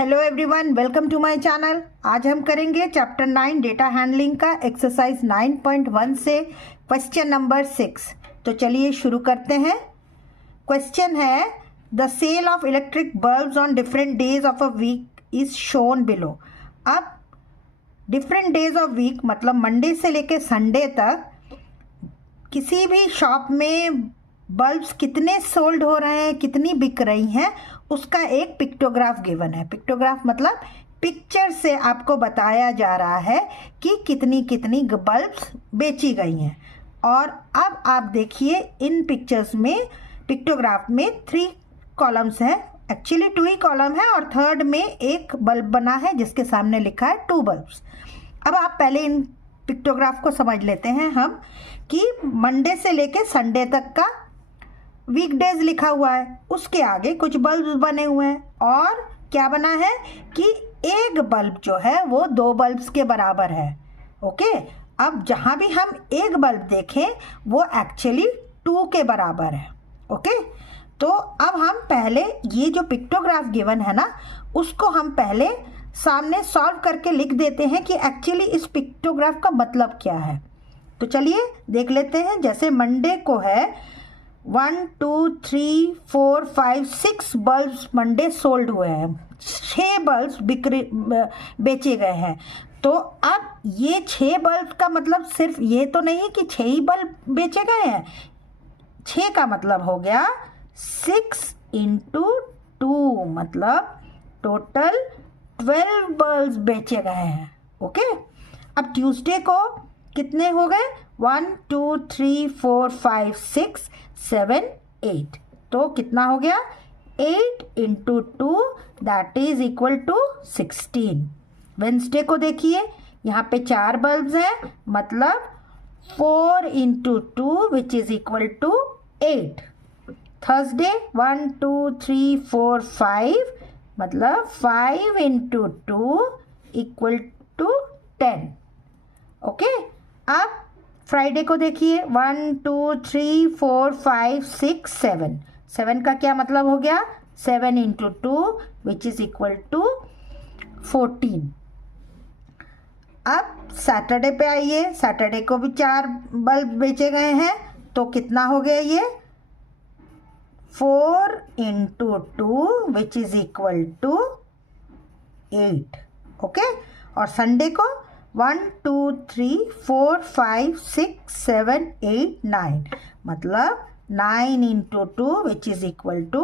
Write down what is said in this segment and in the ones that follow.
Hello everyone, welcome to my channel. आज हम करेंगे चैप्टर 9 डेटा हैंडलिंग का एक्सरसाइज 9.1 से क्वेश्चन नंबर 6। तो चलिए शुरू करते हैं। क्वेश्चन है the sale of electric bulbs on different days of a week is shown below. अब डिफरेंट डेज ऑफ वीक मतलब मंडे से लेके संडे तक किसी भी शॉप में बल्ब्स कितने सोल्ड हो रहे हैं, कितनी बिक रही हैं, उसका एक पिक्टोग्राफ गिवन है। पिक्टोग्राफ मतलब पिक्चर से आपको बताया जा रहा है कि कितनी कितनी बल्ब्स बेची गई हैं। और अब आप देखिए इन पिक्चर्स में पिक्टोग्राफ में 3 कॉलम्स हैं, एक्चुअली 2 ही कॉलम है और थर्ड में एक बल्ब बना है जिसके सामने लिखा है 2 बल्ब्स। अब आप पहले इन पिक्टोग्राफ को समझ लेते हैं हम कि मंडे से लेके संडे तक का वीकडेज लिखा हुआ है, उसके आगे कुछ बल्ब बने हुए हैं और क्या बना है कि एक बल्ब जो है वो 2 बल्ब्स के बराबर है। ओके, अब जहाँ भी हम एक बल्ब देखें वो एक्चुअली 2 के बराबर है। ओके, तो अब हम पहले ये जो पिक्टोग्राफ गिवन है ना, उसको हम पहले सामने सॉल्व करके लिख देते हैं कि एक्चुअली इस पिक्टोग्राफ का मतलब क्या है। तो चलिए देख लेते हैं। जैसे मंडे को है 1 2 3 4 5 6 बल्ब्स मंडे सोल्ड हुए हैं, 6 बल्ब्स बेचे गए हैं। तो अब ये 6 बल्ब का मतलब सिर्फ ये तो नहीं कि 6 ही बल्ब बेचे गए हैं, 6 का मतलब हो गया 6 × 2 मतलब टोटल 12 बल्ब्स बेचे गए हैं। ओके, अब ट्यूसडे को कितने हो गए 1 2 3 4 5 6 7 8, तो कितना हो गया 8 × 2 that is equal to 16। Wednesday को देखिए यहाँ पे 4 बल्ब्स हैं मतलब 4 × 2 which is equal to 8। Thursday 1 2 3 4 5 मतलब 5 × 2 इक्वल टू 10। ओके, अब फ्राइडे को देखिए 1 2 3 4 5 6 7, 7 का क्या मतलब हो गया 7 × 2 विच इज इक्वल टू 14। अब सैटरडे पे आइए, सैटरडे को भी 4 बल्ब बेचे गए हैं, तो कितना हो गया ये 4 × 2 which is equal to 8। Okay, और संडे को 1 2 3 4 5 6 7 8 9 मतलब 9 × 2 विच इज इक्वल टू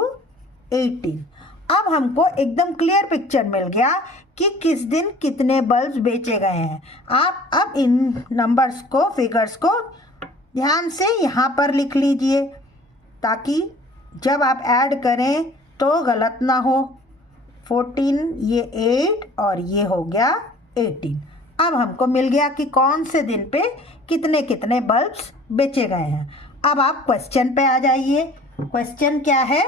18। अब हमको एकदम क्लियर पिक्चर मिल गया कि किस दिन कितने बल्ब्स बेचे गए हैं। आप अब इन नंबर्स को, फिगर्स को ध्यान से यहाँ पर लिख लीजिए ताकि जब आप ऐड करें तो गलत ना हो। 14 ये 8 और ये हो गया 18। अब हमको मिल गया कि कौन से दिन पे कितने कितने बल्ब्स बेचे गए हैं। अब आप क्वेश्चन पे आ जाइए। क्वेश्चन क्या है,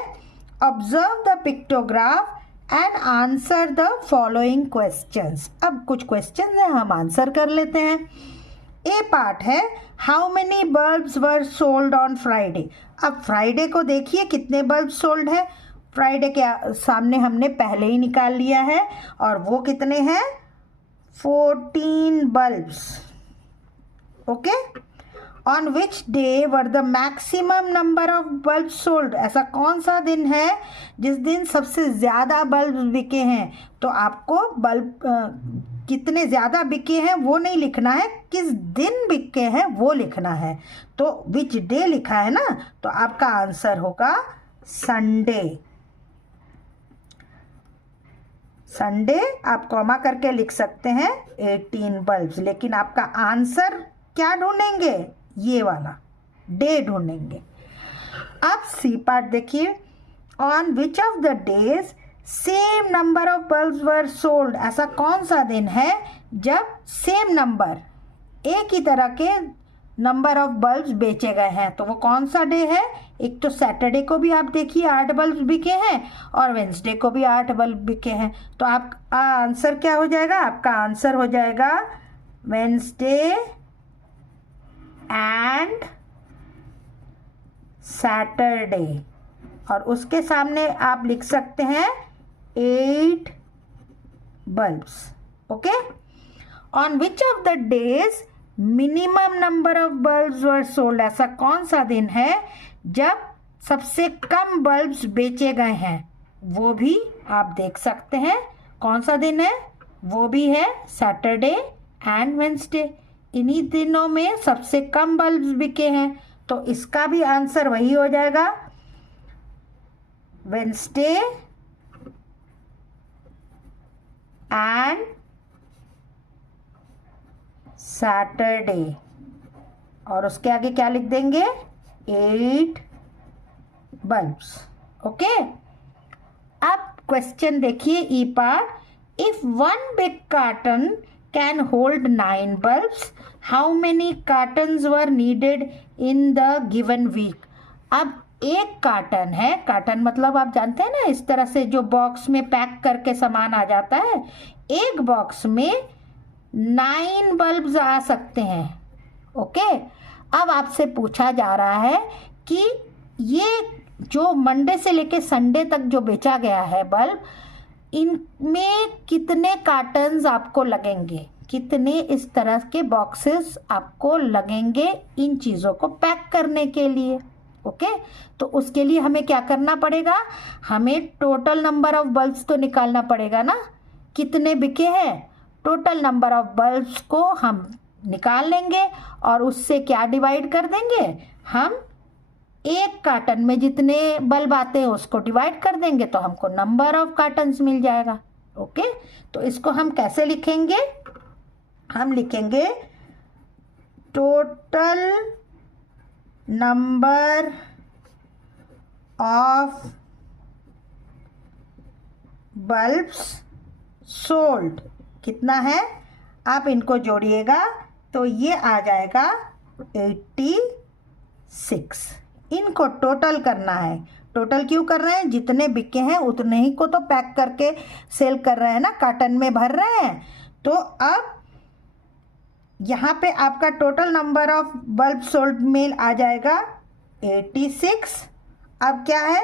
observe the pictograph and answer the following questions. अब कुछ क्वेश्चंस हैं, हम आंसर कर लेते हैं। ए पार्ट है how many bulbs were sold on Friday. अब फ्राइडे को देखिए कितने बल्ब सोल्ड है, फ्राइडे के सामने हमने पहले ही निकाल लिया है और वो कितने हैं 14 bulbs. Okay, on which day were the maximum number of bulb sold. ऐसा कौन सा दिन है जिस दिन सबसे ज़्यादा बल्ब बिके हैं। तो आपको बल्ब कितने ज़्यादा बिके हैं वो नहीं लिखना है, किस दिन बिके हैं वो लिखना है। तो विच डे लिखा है ना, तो आपका आंसर होगा संडे। संडे आप कॉमा करके लिख सकते हैं 18 बल्ब्स, लेकिन आपका आंसर क्या ढूंढेंगे, ये वाला डे ढूंढेंगे। अब सी पार्ट देखिए, on which of the days same number of bulbs were sold. ऐसा कौन सा दिन है जब सेम नंबर, एक ही तरह के नंबर ऑफ बल्ब्स बेचे गए हैं, तो वो कौन सा डे है। एक तो सैटरडे को भी आप देखिए 8 बल्ब बिके हैं और वेंसडे को भी 8 बल्ब बिके हैं। तो आपका आंसर क्या हो जाएगा, आपका आंसर हो जाएगा वेंसडे एंड सैटरडे। और उसके सामने आप लिख सकते हैं 8 bulbs. Okay, on which of the days minimum number of bulbs were sold? ऐसा कौन सा दिन है जब सबसे कम बल्ब्स बेचे गए हैं? वो भी आप देख सकते हैं। कौन सा दिन है? वो भी है सैटरडे एंड वेंसडे। इन्हीं दिनों में सबसे कम बल्ब्स बिके हैं, तो इसका भी आंसर वही हो जाएगा, वेंसडे एंड सैटरडे। और उसके आगे क्या लिख देंगे? 8 बल्ब्स। ओके, अब क्वेश्चन देखिए E part. If one big carton can hold 9 bulbs, how many cartons were needed in the given week? अब एक कार्टन है, कार्टन मतलब आप जानते हैं ना, इस तरह से जो बॉक्स में पैक करके सामान आ जाता है। एक बॉक्स में 9 बल्ब्स आ सकते हैं। ओके, अब आपसे पूछा जा रहा है कि ये जो मंडे से लेके संडे तक जो बेचा गया है बल्ब, इनमें कितने कार्टन्स आपको लगेंगे, कितने इस तरह के बॉक्सेस आपको लगेंगे इन चीज़ों को पैक करने के लिए। ओके, तो उसके लिए हमें क्या करना पड़ेगा? हमें टोटल नंबर ऑफ बल्ब्स तो निकालना पड़ेगा ना, कितने बिके हैं। टोटल नंबर ऑफ बल्ब्स को हम निकाल लेंगे और उससे क्या डिवाइड कर देंगे? हम एक कार्टन में जितने बल्ब आते हैं उसको डिवाइड कर देंगे, तो हमको नंबर ऑफ कार्टन्स मिल जाएगा। ओके, तो इसको हम कैसे लिखेंगे? हम लिखेंगे total number of bulbs sold कितना है? आप इनको जोड़िएगा तो ये आ जाएगा 86। इनको टोटल करना है। टोटल क्यों कर रहे हैं? जितने बिके हैं उतने ही को तो पैक करके सेल कर रहे हैं ना, कार्टन में भर रहे हैं। तो अब यहाँ पे आपका total number of bulb sold में आ जाएगा 86। अब क्या है?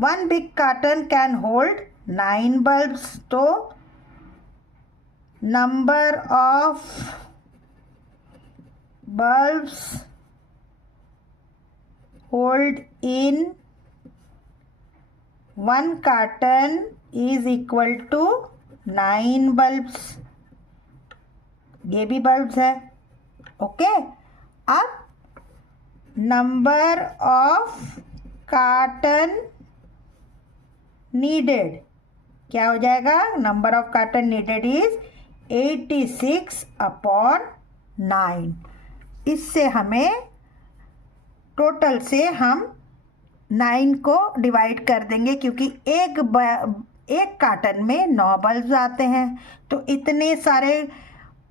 One big carton can hold 9 bulbs, तो number of bulbs hold in 1 carton is equal to 9 bulbs. ये भी बल्ब्स है। ओके, अब नंबर ऑफ कार्टन नीडेड क्या हो जाएगा? Number of carton needed is 86 upon 9। इससे हमें टोटल से हम 9 को डिवाइड कर देंगे, क्योंकि एक कार्टन में 9 बल्ब्स आते हैं। तो इतने सारे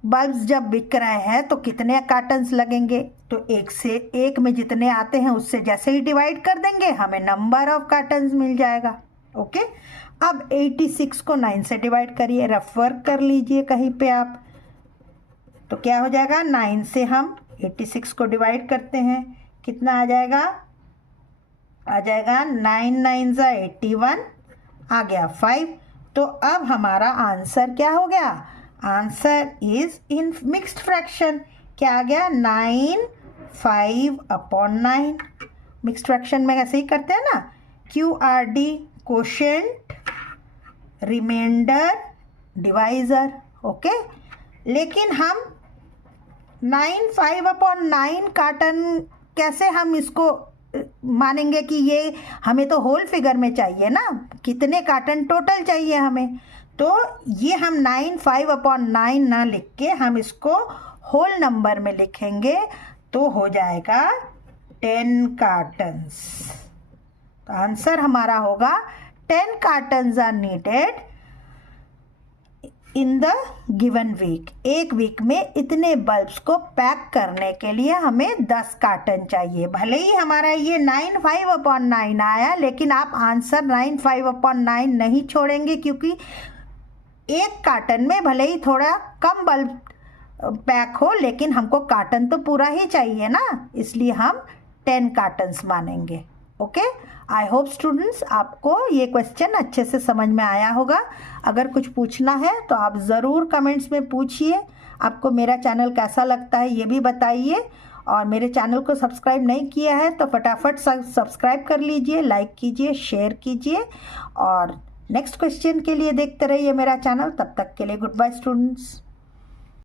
बल्ब्स जब बिक रहे हैं तो कितने कार्टन्स लगेंगे? तो एक से एक में जितने आते हैं उससे जैसे ही डिवाइड कर देंगे हमें नंबर ऑफ कार्टन्स मिल जाएगा। ओके, अब 86 को 9 से डिवाइड करिए, रफ वर्क कर लीजिए कहीं पे आप। तो क्या हो जाएगा? 9 से हम 86 को डिवाइड करते हैं, कितना आ जाएगा? आ जाएगा 9 9 ज़ा 81, आ गया 5। तो अब हमारा आंसर क्या हो गया? Answer is in mixed fraction. क्या आ गया? 9 5 अपॉन 9। मिक्स्ड फ्रैक्शन में ऐसे ही करते हैं ना, QRD, quotient, remainder, divisor. Okay, लेकिन हम 9 5 अपॉन 9 कार्टन कैसे हम इसको मानेंगे कि ये हमें तो होल फिगर में चाहिए ना, कितने कार्टन टोटल चाहिए हमें। तो ये हम 9 5 अपॉन 9 ना लिख के हम इसको होल नंबर में लिखेंगे, तो हो जाएगा 10 कार्टन्स। तो आंसर हमारा होगा 10 cartons are needed in the given week. एक वीक में इतने बल्ब्स को पैक करने के लिए हमें 10 कार्टन चाहिए। भले ही हमारा ये 9 5 अपॉन 9 आया, लेकिन आप आंसर 9 5 अपॉन 9 नहीं छोड़ेंगे, क्योंकि एक कार्टन में भले ही थोड़ा कम बल्ब पैक हो, लेकिन हमको कार्टन तो पूरा ही चाहिए ना, इसलिए हम 10 कार्टन्स मानेंगे। ओके, आई होप स्टूडेंट्स आपको ये क्वेश्चन अच्छे से समझ में आया होगा। अगर कुछ पूछना है तो आप ज़रूर कमेंट्स में पूछिए। आपको मेरा चैनल कैसा लगता है ये भी बताइए, और मेरे चैनल को सब्सक्राइब नहीं किया है तो फटाफट सब्सक्राइब कर लीजिए, लाइक कीजिए, शेयर कीजिए, और नेक्स्ट क्वेश्चन के लिए देखते रहिए मेरा चैनल। तब तक के लिए गुड बाय स्टूडेंट्स।